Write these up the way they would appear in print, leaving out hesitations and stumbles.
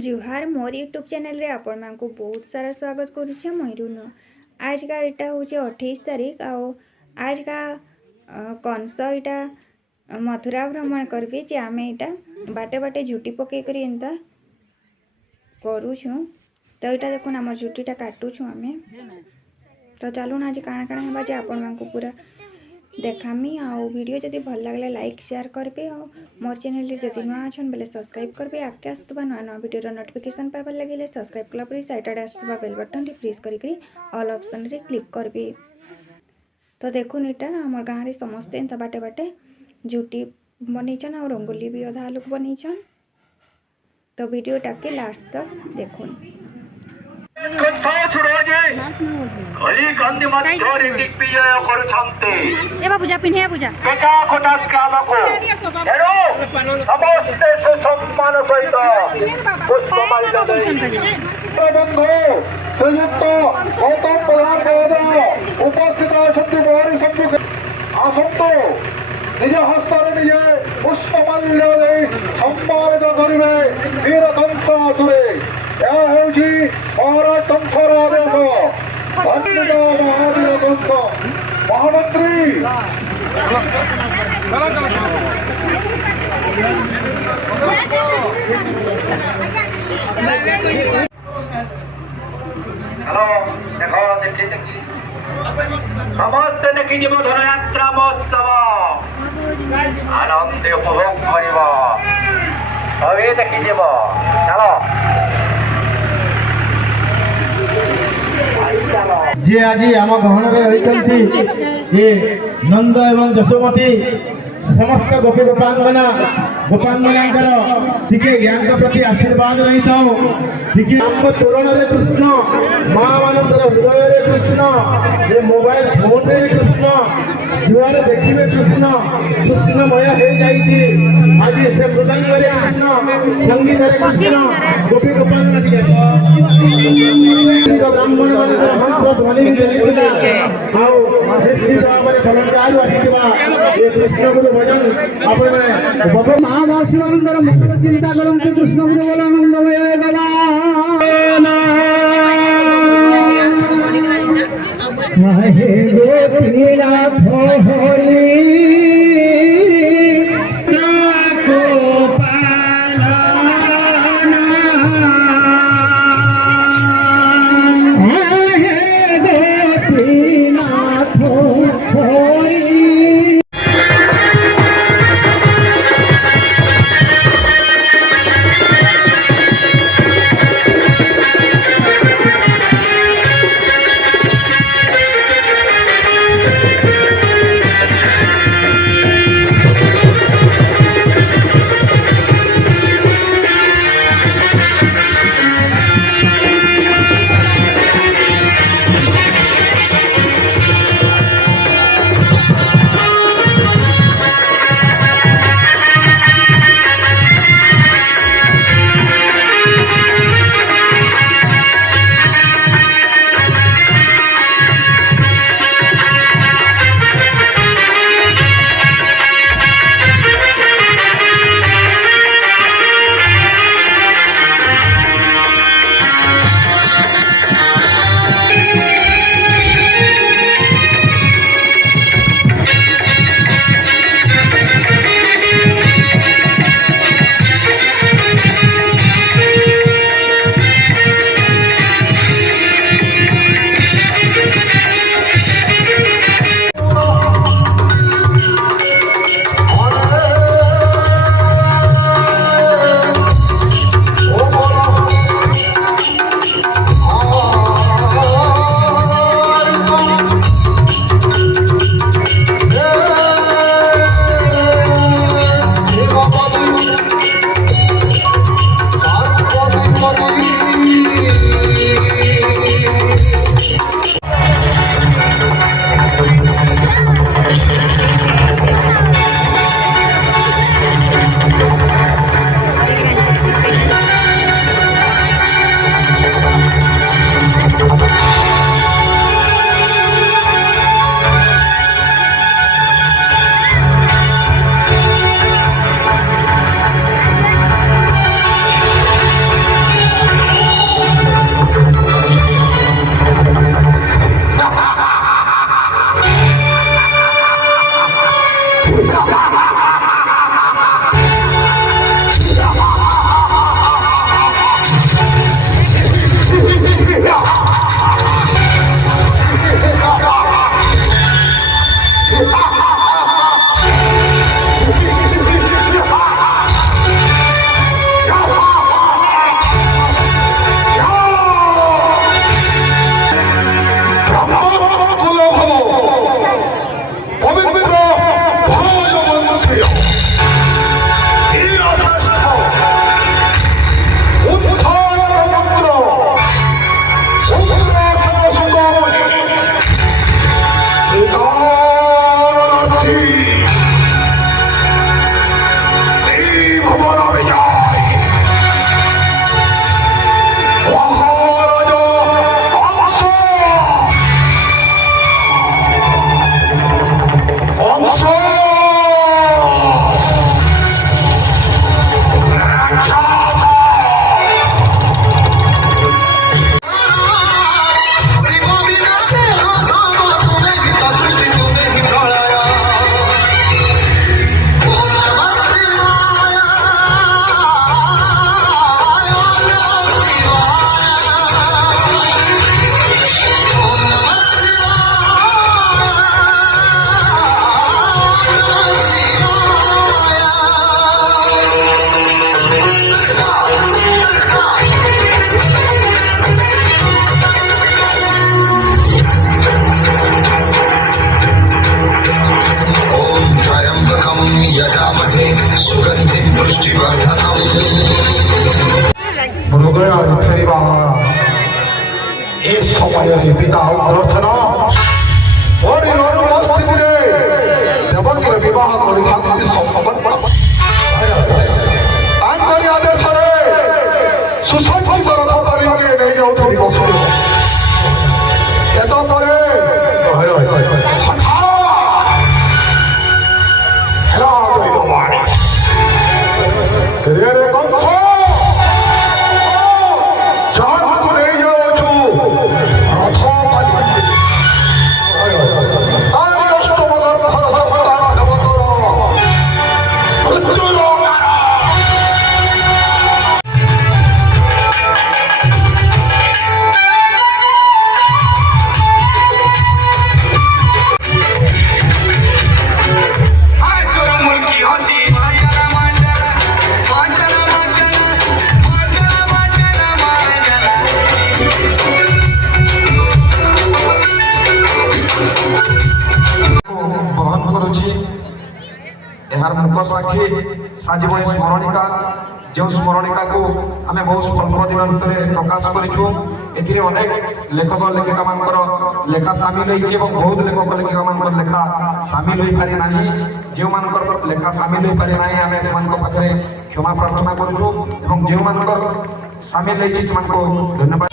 जुहार मोर YouTube channel रे आपण मानक बहुत सारा स्वागत करुचे मयूरुन। आज का इटा हूँ 28 तारीख आज का कंस इटा मथुरा भ्रमण करी जे आम इटा बाटे बाटे झुटी पकई कर एंता करुछू। तो इटा देखो आम झुटीटा काटुछू आम। तो चलून आज काଣା काଣା हेबा जे आपण मानक पूरा देखामी। आउ वीडियो जदि भल लगले लाइक शेयर करबे और मोर चैनल जदि नुआ अछन बेले सब्सक्राइब करबे। आके आस्तबा नुआ नुआ वीडियो नोटिफिकेशन पाइबार लगे सब्सक्राइब कला पर साइड आस्तबा बेल बटन टी प्रेस करी ऑल ऑप्शन रे क्लिक करबे। तो देखुन इटा हमर गाँव रे समस्ते एंता बाटे बाटे झुटी बनईछन और रंगोली भी अधा लोग बनईछन। तो वीडियो टाके लास्ट तक देखुन। ए बाबू जा पिन्हे पूजा बंधु श्रीयुक्त गौतम प्रधान महोदय उपस्थित आसतु निज हस्तर निजे पुष्पमाल्य सम्मानित करेंगे वीर कंसासुरे। यह हूँ महाराज कंसर आदेश धन्यता महावीर कंस महामंत्री हेलो देखो देखी देखी समस्त देखी धनुयात्रा महोत्सव आनंद उपभोग कर देखी चलो जे आज आम गहन रही नंद एवं यशोमती समस्त गोपी गोपांगना टिके ज्ञान प्रति आशीर्वाद रही था। आम तोरण रे कृष्ण माँ मानकर हृदय रे कृष्ण ये मोबाइल फोन रे कृष्ण जुआर देखिए कृष्ण कृष्णमय हो जाइए। आज से मृदंग रे कृष्ण संगीत रे कृष्ण गोपी गोपांगना टिके ब्राह्मण मान हंस ध्वनि कृष्ण गुरु भजन अपने महाभाषणानंदर मुक्त चिंता करते कृष्ण गुरु बोलानंदमय ହୃଦୟରେ ଫେରିବା ଏ ସମୟରେ ପିତା ଅଗ୍ରସେନ ବଡ଼ି ଅନୁଭବ ସ୍ଥିତିରେ ଦେବକୀର ବିବାହ କରିଥାନ୍ତି ତାଙ୍କରି ଆଦେଶରେ ସୁସଜ୍ଜିତ ରଥ ପରିବାରେ ନେଇଯାଉଛନ୍ତି ବସୁଦେବ ଏତପରେ रे कंस जहाँ तू नहीं जाओ छु रथों पाली तारी अष्टम गर्भर संतान देवतोर मृत्यु लोकार বহন করুছি এর মুখ সাক্ষী সাজিব এই স্মরণিকা যে স্মরণিকাকে আমি বহু স্বল্প দিন ভিতরে প্রকাশ করেছু এতে অনেক লেখক লেখিকা মানকর লেখা সামিল হয়েছে এবং বহুত লেখক লেখিকা মানকর লেখা সামিল হয়ে পারি না যে মানকর লেখা সামিল হয়ে পারি না আমি সেମାନଙ୍କ পাখে ক্ষমা প্রার্থনা করছু এবং যে মানকর সামিল হয়েছে সেମାନଙ୍କୁ ধন্যবাদ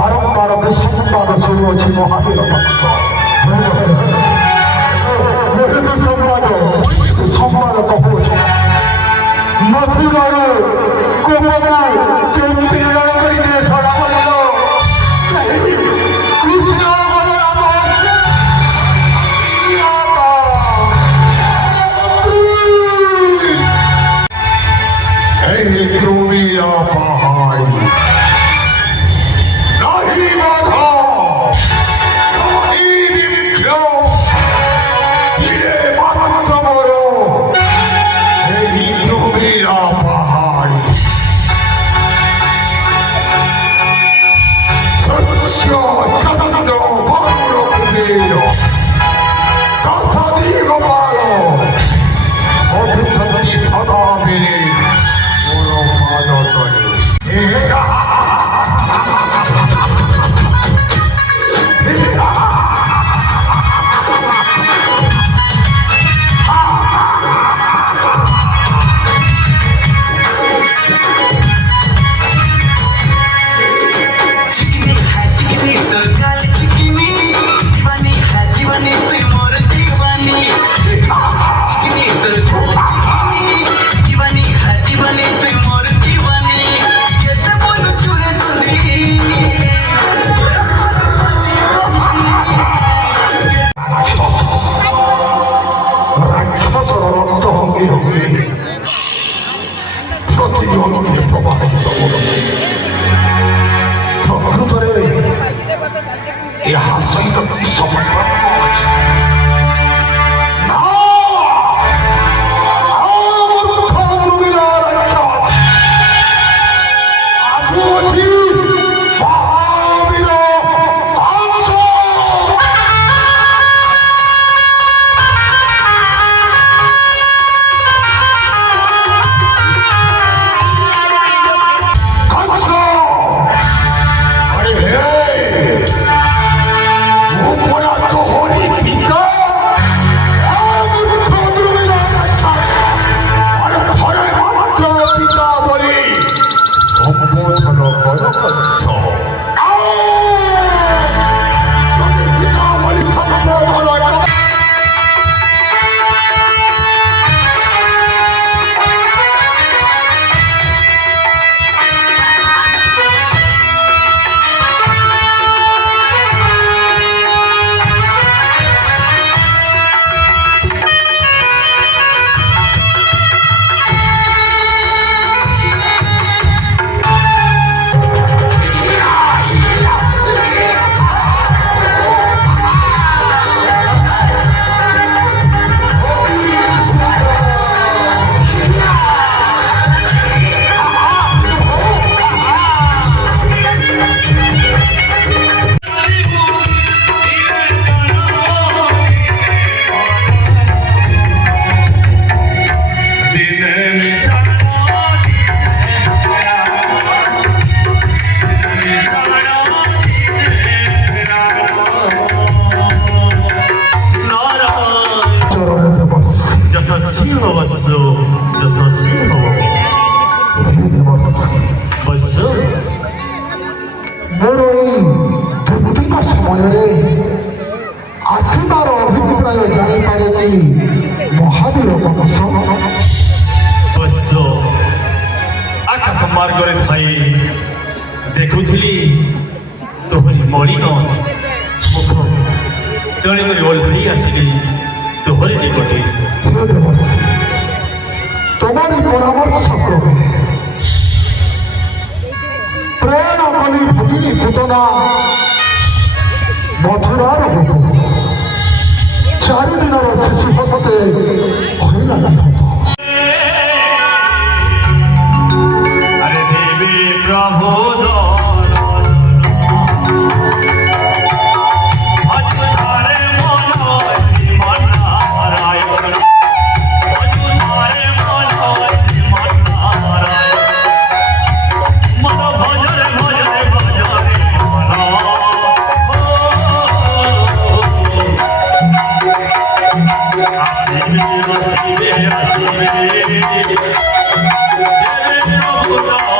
बारंबार संवाद शुरू महावीर संवाद যশস্বী হব বৎস যশস্বী হব বৎস ମୋର ଏଇ ଦୁର୍ଦିନ ସମୟରେ ଆସିବାର ଅଭିପ୍ରାୟ ଜାଣିପାରିଲି ମହାବୀର ବଂଶ ବତ୍ସ ଆକାଶ ମାର୍ଗରେ ଥାଇ ଦେଖୁଥିଲି ତୋହରି ମଳିନ ମୁଖ ତେଣୁକରି ଓହ୍ଲାଇ ଆସିଲି ତୋହରି ନିକଟେ ହେ ଦେବର୍ଷି তোমারই পরামর্শ ক্রমে প্রেণ কলি ভগিনী পুতনা মথুরার বুক 4 দিনের শিশু হতে হইলা আরে দেবী প্রভু Prabhu